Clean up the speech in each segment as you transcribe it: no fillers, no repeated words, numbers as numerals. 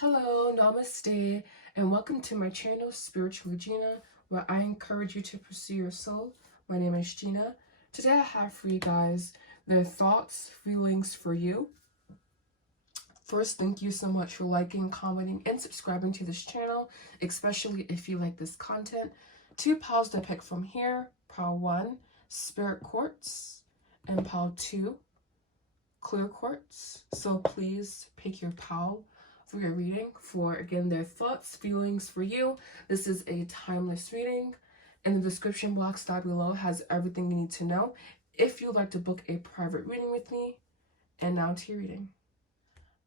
Hello, Namaste, and welcome to my channel, Spiritual Gina, where I encourage you to pursue your soul. My name is Gina. Today I have for you guys the thoughts, feelings for you. First, thank you so much for liking, commenting, and subscribing to this channel, especially if you like this content. Two piles to pick from here. Pile 1, Spirit Quartz, and Pile 2, Clear Quartz. So please pick your pile for your reading, for again their thoughts, feelings for you. This is a timeless reading. In the description box down below has everything you need to know if you'd like to book a private reading with me. And now to your reading.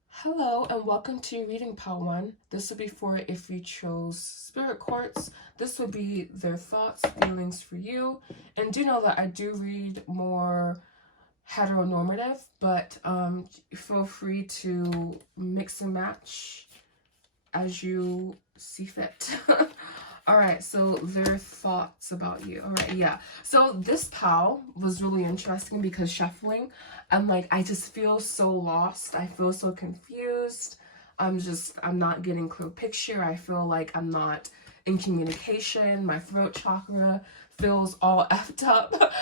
Hello and welcome to your reading, pile 1. This would be for if you chose Spirit Quartz. This would be their thoughts, feelings for you. And do know that I do read more heteronormative, but feel free to mix and match as you see fit. All right, so their thoughts about you. All right, yeah. So this pile was really interesting because shuffling, I just feel so lost. I feel so confused. I'm not getting clear picture. I feel like I'm not in communication. My throat chakra feels all effed up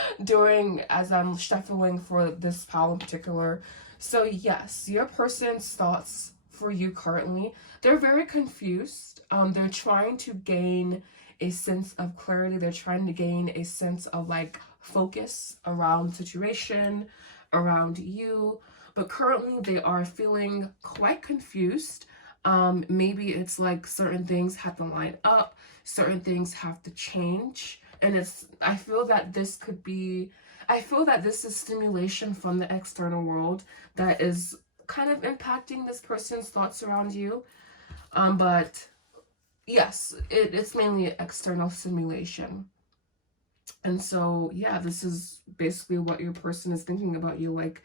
as I'm shuffling for this pile in particular. So yes, your person's thoughts for you currently, they're very confused. They're trying to gain a sense of clarity. They're trying to gain a sense of focus around the situation, around you. But currently they are feeling quite confused. Maybe it's like certain things have to line up, certain things have to change. And I feel that this is stimulation from the external world that is kind of impacting this person's thoughts around you. But yes, it's mainly external stimulation. And so, yeah, this is basically what your person is thinking about you. Like,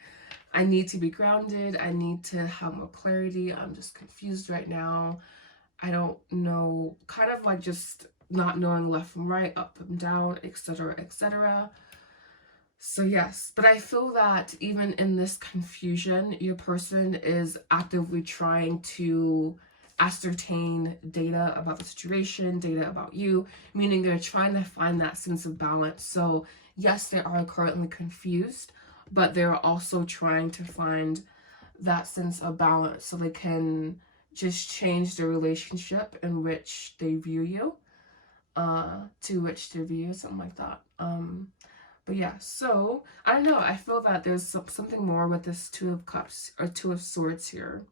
I need to be grounded. I need to have more clarity. I'm just confused right now. I don't know, kind of like just not knowing left from right, up and down, etc., etc. So yes, but I feel that even in this confusion, your person is actively trying to ascertain data about the situation, data about you, meaning they're trying to find that sense of balance. So yes, they are currently confused, but they're also trying to find that sense of balance so they can just change the relationship in which they view you, to which they view you, something like that. But yeah, so I don't know. I feel that there's something more with this Two of Cups or Two of Swords here.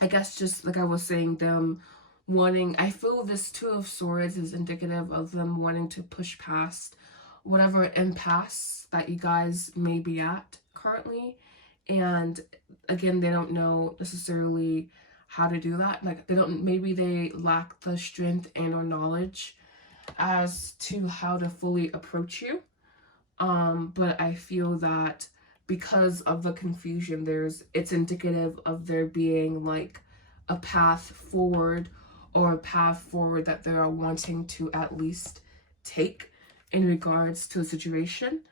I guess just like I was saying, I feel this Two of Swords is indicative of them wanting to push past whatever impasse that you guys may be at currently. And again, they don't know necessarily how to do that. Like maybe they lack the strength and or knowledge as to how to fully approach you. But I feel that because of the confusion, it's indicative of there being like a path forward, or a path forward that they are wanting to at least take in regards to a situation.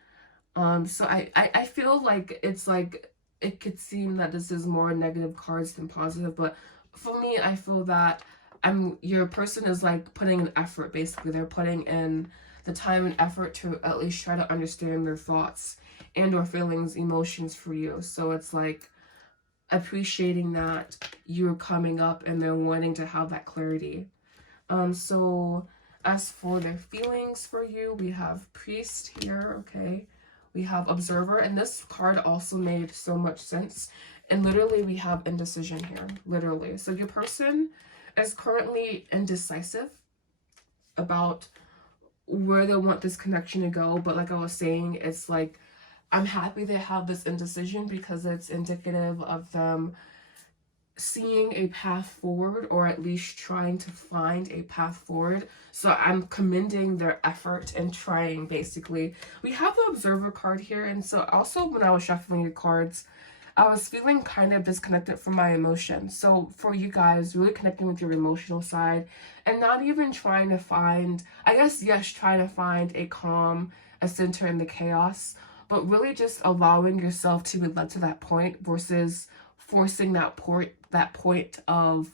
So I feel like it's like it could seem that this is more negative cards than positive, but for me, I feel that your person is like putting an effort. Basically, they're putting in the time and effort to at least try to understand their thoughts and or feelings, emotions for you. So it's like appreciating that you're coming up and they're wanting to have that clarity. So as for their feelings for you, we have Priest here, okay? We have Observer, and this card also made so much sense. And literally we have indecision here, literally. So your person is currently indecisive about where they want this connection to go. But like I was saying, it's like, I'm happy they have this indecision because it's indicative of them seeing a path forward, or at least trying to find a path forward. So I'm commending their effort and trying, basically. We have the Observer card here, and so also when I was shuffling the cards, I was feeling kind of disconnected from my emotions. So for you guys, really connecting with your emotional side and not even trying to find, I guess, yes, trying to find a calm, a center in the chaos, but really just allowing yourself to be led to that point versus forcing that that point of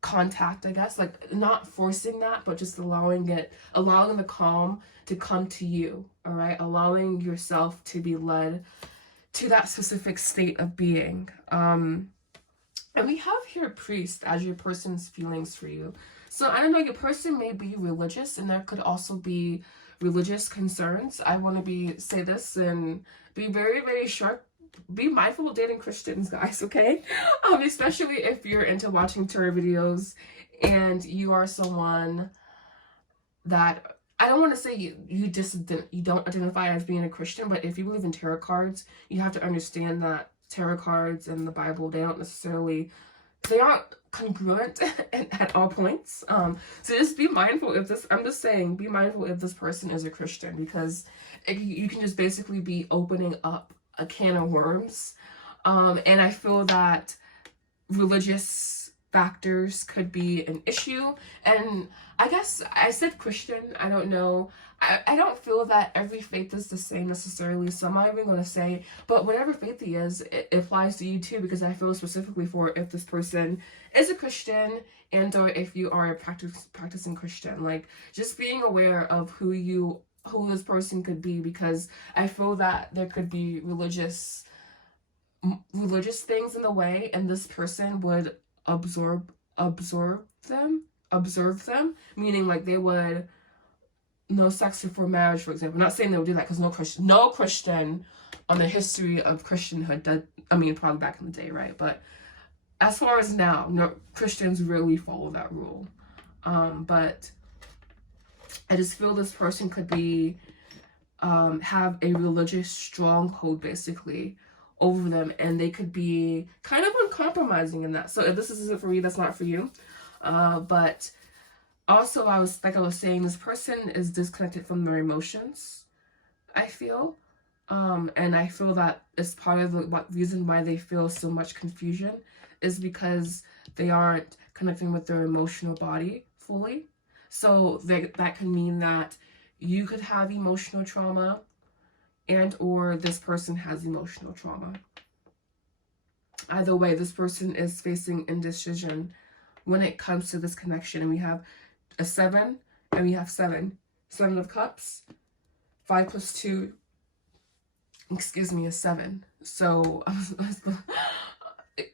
contact, I guess, like not forcing that, but just allowing the calm to come to you. All right, allowing yourself to be led to that specific state of being. And we have here priest as your person's feelings for you. So I don't know, your person may be religious, and there could also be religious concerns. I want to say this and be very, very sharp. Be mindful of dating Christians, guys, okay? Especially if you're into watching tarot videos and you are someone that, I don't want to say you don't identify as being a Christian, but if you believe in tarot cards, you have to understand that tarot cards and the Bible, they aren't congruent at all points. So just be mindful if this, I'm just saying, be mindful if this person is a Christian, because you can just basically be opening up a can of worms. And I feel that religious factors could be an issue. And I guess I said Christian, I don't know. I don't feel that every faith is the same necessarily, so I'm not even going to say, but whatever faith he is, it applies to you too, because I feel specifically for if this person is a Christian and or if you are a practicing Christian, like just being aware of who this person could be, because I feel that there could be religious things in the way, and this person would observe them, meaning like they would no sex before marriage, for example. I'm not saying they would do that, because no Christian on the history of Christianhood did, I mean, probably back in the day, right? But as far as now, no Christians really follow that rule. But I just feel this person could be have a religious stronghold basically over them, and they could be kind of uncompromising in that. So if this isn't for you, that's not for you. But also, I was saying, this person is disconnected from their emotions, I feel. And I feel that it's part of the reason why they feel so much confusion is because they aren't connecting with their emotional body fully. So that can mean that you could have emotional trauma, and or this person has emotional trauma. Either way, this person is facing indecision when it comes to this connection. And we have a 7, and we have 7 of cups. 5 plus 2, excuse me, is 7. So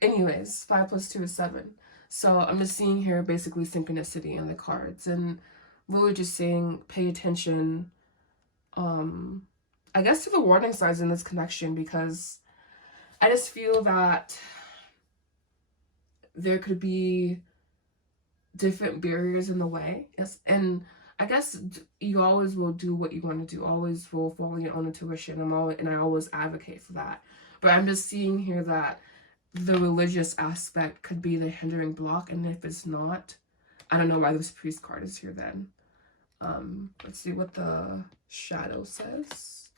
anyways, 5 plus 2 is 7. So I'm just seeing here basically synchronicity in the cards, and really just saying pay attention, I guess, to the warning signs in this connection, because I just feel that there could be different barriers in the way. Yes, and I guess you always will do what you want to do, always will follow your own intuition. I always advocate for that. But I'm just seeing here that the religious aspect could be the hindering block, and if it's not, I don't know why this priest card is here then. Let's see what the shadow says.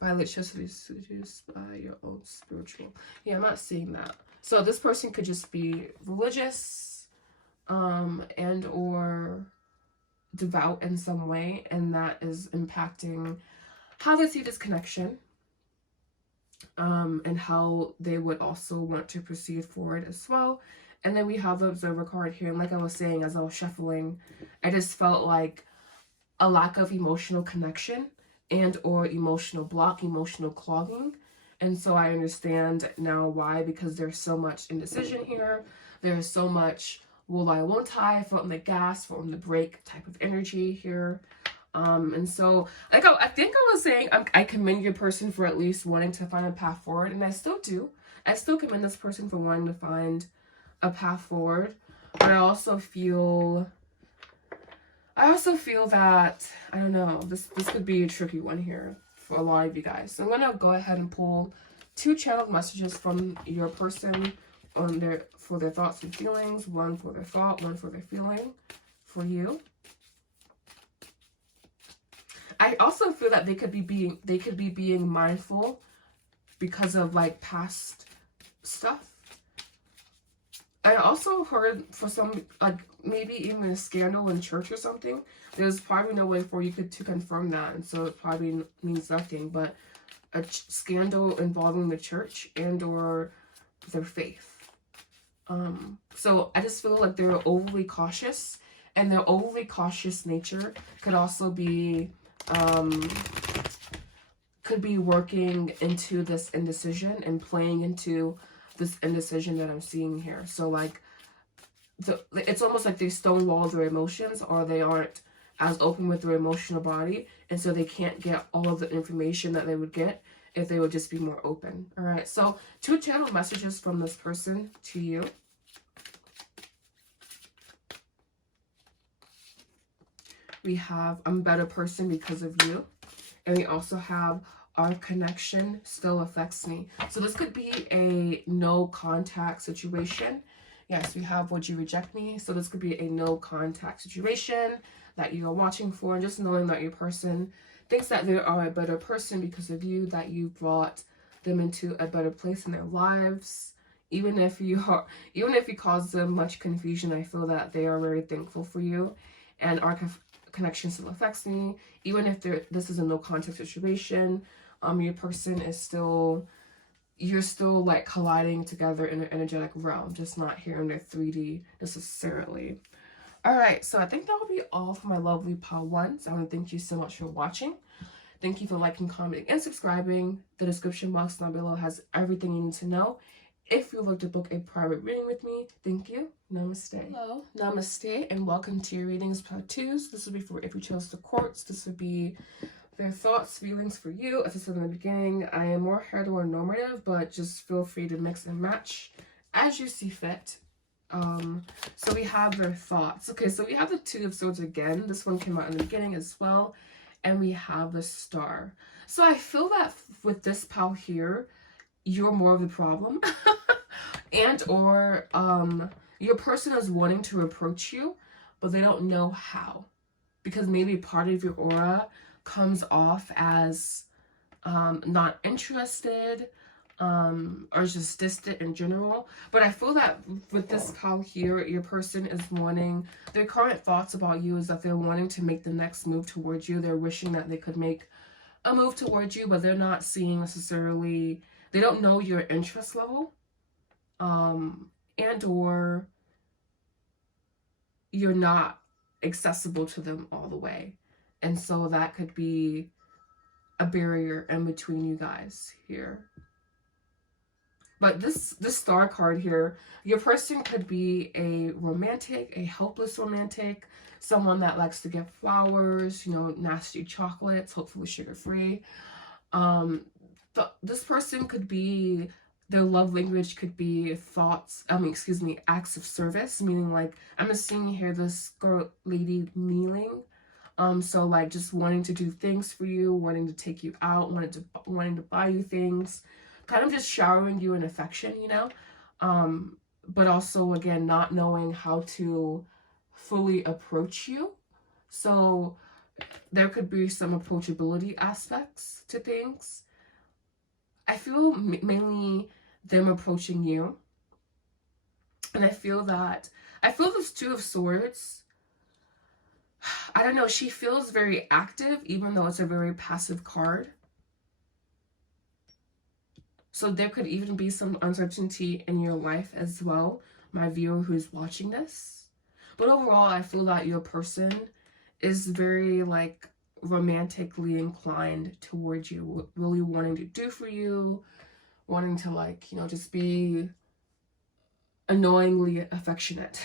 Violet shows to be seduced by your own spiritual. Yeah, I'm not seeing that. So this person could just be religious, and or devout in some way, and that is impacting how they see this connection, and how they would also want to proceed forward as well. And then we have the observer card here, and like I was saying, as I was shuffling, I just felt like a lack of emotional connection and or emotional block, emotional clogging. And so I understand now why, because there's so much indecision here. There's so much will I, won't I, foot on the gas, foot on the brake type of energy here. And so, like I think I was saying, I commend your person for at least wanting to find a path forward, and I still do. I still commend this person for wanting to find a path forward. But I also feel that, I don't know, this could be a tricky one here for a lot of you guys. So I'm going to go ahead and pull 2 channeled messages from your person for their thoughts and feelings. 1 for their thought, 1 for their feeling for you. I also feel that they could be being mindful because of like past stuff. I also heard for some, like maybe even a scandal in church or something. There's probably no way for you to confirm that, and so it probably means nothing. But a scandal involving the church and or their faith. So I just feel like they're overly cautious, and their overly cautious nature could also be working into this indecision and playing into this indecision that I'm seeing here. So like it's almost like they stonewall their emotions, or they aren't as open with their emotional body, and so they can't get all of the information that they would get if they would just be more open. All right, so 2 channel messages from this person to you. We have, I'm a better person because of you. And we also have, our connection still affects me. So this could be a no contact situation. Yes, we have, would you reject me? So this could be a no contact situation that you are watching for. And just knowing that your person thinks that they are a better person because of you, that you brought them into a better place in their lives. Even if you cause them much confusion, I feel that they are very thankful for you. And our connection still affects me. Even if this is a no contact situation, your person is still, you're still like colliding together in an energetic realm, just not here in their 3D necessarily. All right, so I think that will be all for my lovely pal ones. I want to thank you so much for watching. Thank you for liking, commenting, and subscribing. The description box down below has everything you need to know. If you would like to book a private reading with me, thank you. Namaste. Hello. Namaste, and welcome to your readings part 2s. This will be for if you chose the quartz. This would be their thoughts, feelings for you. As I said in the beginning, I am more heteronormative, but just feel free to mix and match as you see fit. So we have their thoughts. Okay, so we have the 2 of Swords again. This one came out in the beginning as well. And we have the Star. So I feel that with this pal here, you're more of the problem. And or your person is wanting to approach you, but they don't know how. Because maybe part of your aura comes off as not interested, or just distant in general. But I feel that with this pal here, your person is wanting, their current thoughts about you is that they're wanting to make the next move towards you. They're wishing that they could make a move towards you, but they're not seeing necessarily, they don't know your interest level, and or you're not accessible to them all the way. And so that could be a barrier in between you guys here. But this Star card here, your person could be a romantic, a helpless romantic, someone that likes to give flowers, you know, nasty chocolates, hopefully sugar-free. This person could be, their love language could be acts of service, meaning like, I'm just seeing here this girl, lady kneeling. So like just wanting to do things for you, wanting to take you out, wanting to buy you things, kind of just showering you in affection, you know, but also again not knowing how to fully approach you. So there could be some approachability aspects to things. I feel mainly them approaching you, and I feel this 2 of Swords, I don't know, she feels very active even though it's a very passive card. So there could even be some uncertainty in your life as well, my viewer who's watching this. But overall, I feel that your person is very like romantically inclined towards you, really wanting to do for you, wanting to like, you know, just be annoyingly affectionate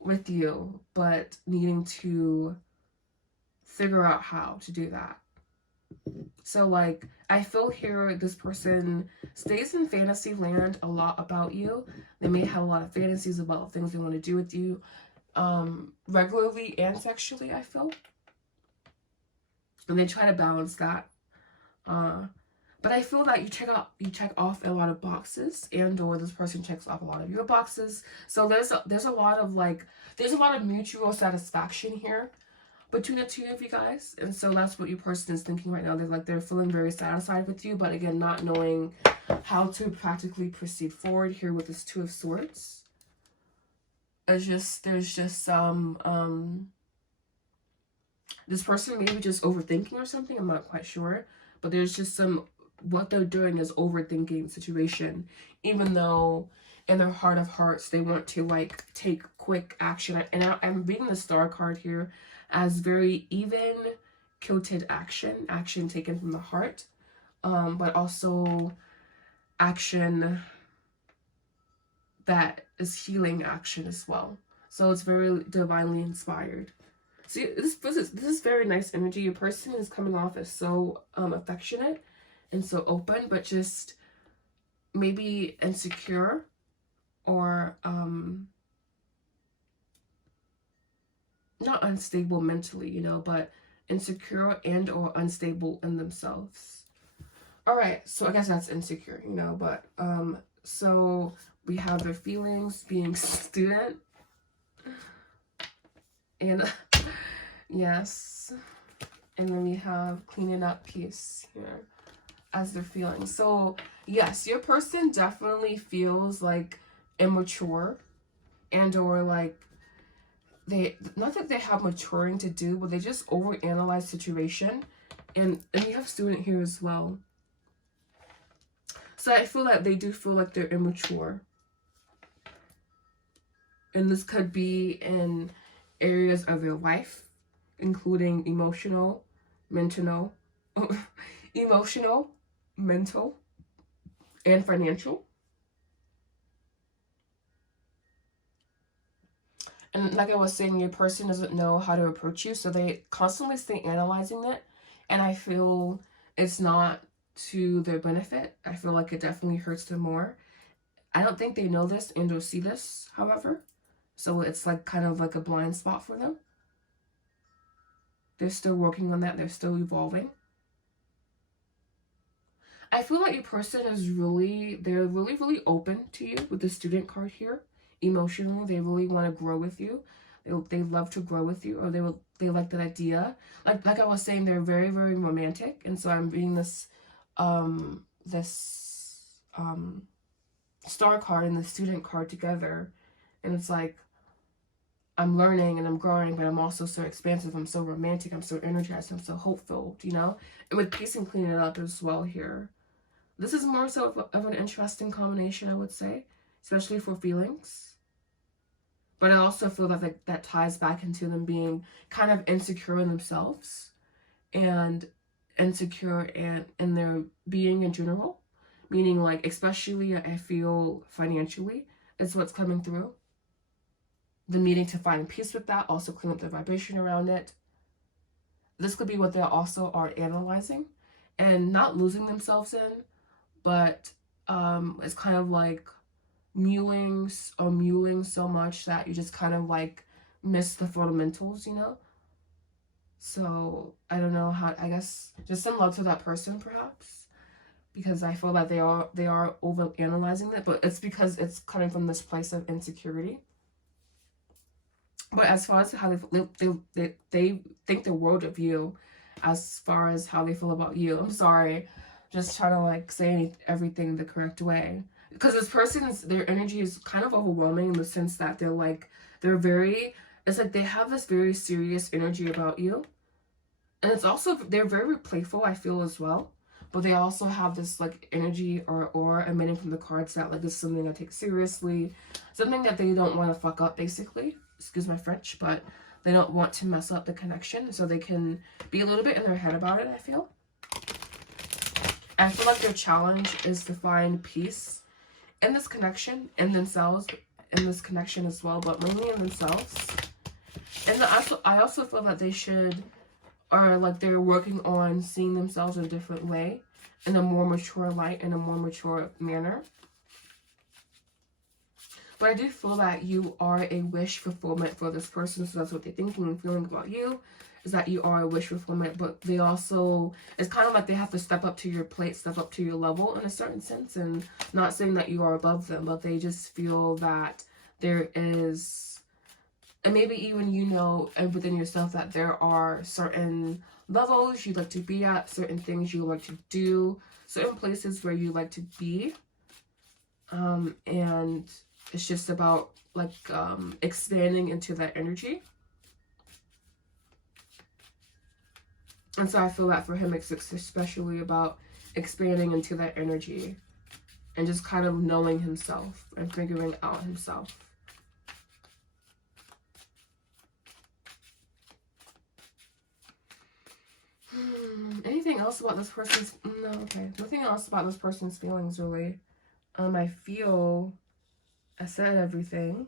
with you, but needing to figure out how to do that. So like, I feel here this person stays in fantasy land a lot about you. They may have a lot of fantasies about things they want to do with you, regularly and sexually, I feel. And they try to balance that. But I feel that you check off a lot of boxes, and or this person checks off a lot of your boxes. So there's a lot of mutual satisfaction here between the 2 of you guys. And so that's what your person is thinking right now. They're feeling very satisfied with you, but again, not knowing how to practically proceed forward here with this 2 of Swords. There's just some, this person maybe just overthinking or something, I'm not quite sure. But there's just some what they're doing is overthinking the situation, even though in their heart of hearts they want to like take quick action. And I'm reading the star card here as very even kilted action taken from the heart, but also action that is healing action as well. So it's very divinely inspired. See, this is very nice energy. Your person is coming off as so affectionate and so open, but just maybe insecure or not unstable mentally, you know, but insecure and or unstable in themselves. All right, so I guess that's insecure, you know, but so we have their feelings, being student, and yes, and then we have cleaning up peace here as their feelings. So yes, your person definitely feels like immature and or like they, not that they have maturing to do, but they just overanalyze situation. And you have student here as well. So I feel like they do feel like they're immature. And this could be in areas of your life, including emotional, mental, and financial. And like I was saying, your person doesn't know how to approach you, so they constantly stay analyzing it. And I feel it's not to their benefit. I feel like it definitely hurts them more. I don't think they know this and or see this, however. So it's like kind of like a blind spot for them. They're still working on that. They're still evolving. I feel like your person is they're really open to you with the student card here. Emotionally, they really want to grow with you. They love to grow with you, or they like that idea. Like I was saying, they're very romantic, and so I'm reading this star card and the student card together, and it's like I'm learning and I'm growing, but I'm also so expansive. I'm so romantic. I'm so energized. I'm so hopeful, you know. And with peace and cleaning it up as well here. This is more so of an interesting combination, I would say, especially for feelings. But I also feel that that ties back into them being kind of insecure in themselves and insecure in their being in general. Meaning, like, especially I feel financially is what's coming through. The needing to find peace with that, also clean up the vibration around it. This could be what they also are analyzing and not losing themselves in, but it's kind of like mewling so much that you just kind of like miss the fundamentals, you know. So I don't know how, I guess just some love to that person perhaps, because I feel that they are over analyzing it, but it's because it's coming from this place of insecurity. But as far as how they think the world of you, as far as how they feel about you, I'm sorry, just trying to like say everything the correct way. Because this person's, their energy is kind of overwhelming in the sense that it's like they have this very serious energy about you. And it's also, they're very playful, I feel, as well. But they also have this like energy or aura emitting from the cards that like this is something I take seriously. Something that they don't want to fuck up, basically. Excuse my French, but they don't want to mess up the connection. So they can be a little bit in their head about it, I feel. I feel like their challenge is to find peace in this connection, in themselves, in this connection as well, but mainly in themselves. And I also feel that they should, or like they're working on seeing themselves in a different way, in a more mature light, in a more mature manner. But I do feel that you are a wish fulfillment for this person, so that's what they're thinking and feeling about you, is that you are a wish fulfillment, but they also, it's kind of like they have to step up to your plate, step up to your level in a certain sense, and not saying that you are above them, but they just feel that there is, and maybe even you know within yourself that there are certain levels you'd like to be at, certain things you like to do, certain places where you like to be, and it's just about like expanding into that energy. And so I feel that for him, it's especially about expanding into that energy and just kind of knowing himself and figuring out himself. Anything else about this person's... No, okay. Nothing else about this person's feelings, really. I feel I said everything.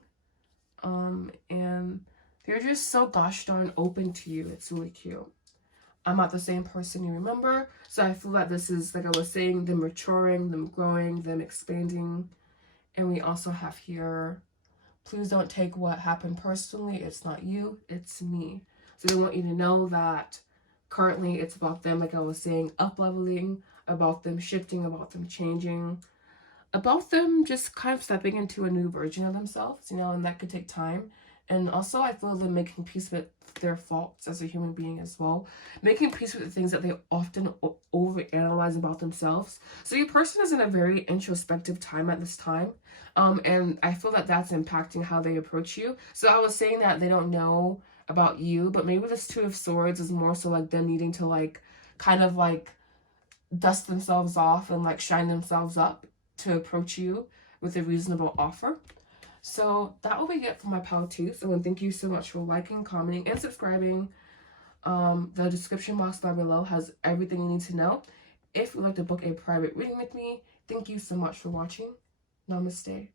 And they're just so gosh darn open to you. It's really cute. I'm not the same person you remember. So I feel that this is, like I was saying, them maturing, them growing, them expanding. And we also have here, please don't take what happened personally. It's not you, it's me. So they want you to know that currently it's about them, like I was saying, up-leveling, about them shifting, about them changing, about them just kind of stepping into a new version of themselves, you know, and that could take time. And also I feel them making peace with their faults as a human being as well. Making peace with the things that they often overanalyze about themselves. So your person is in a very introspective time at this time. And I feel that that's impacting how they approach you. So I was saying that they don't know about you, but maybe this Two of Swords is more so like them needing to like kind of like dust themselves off and like shine themselves up to approach you with a reasonable offer. So that will be it for my pile too. So thank you so much for liking, commenting, and subscribing. The description box down below has everything you need to know. If you'd like to book a private reading with me, thank you so much for watching. Namaste.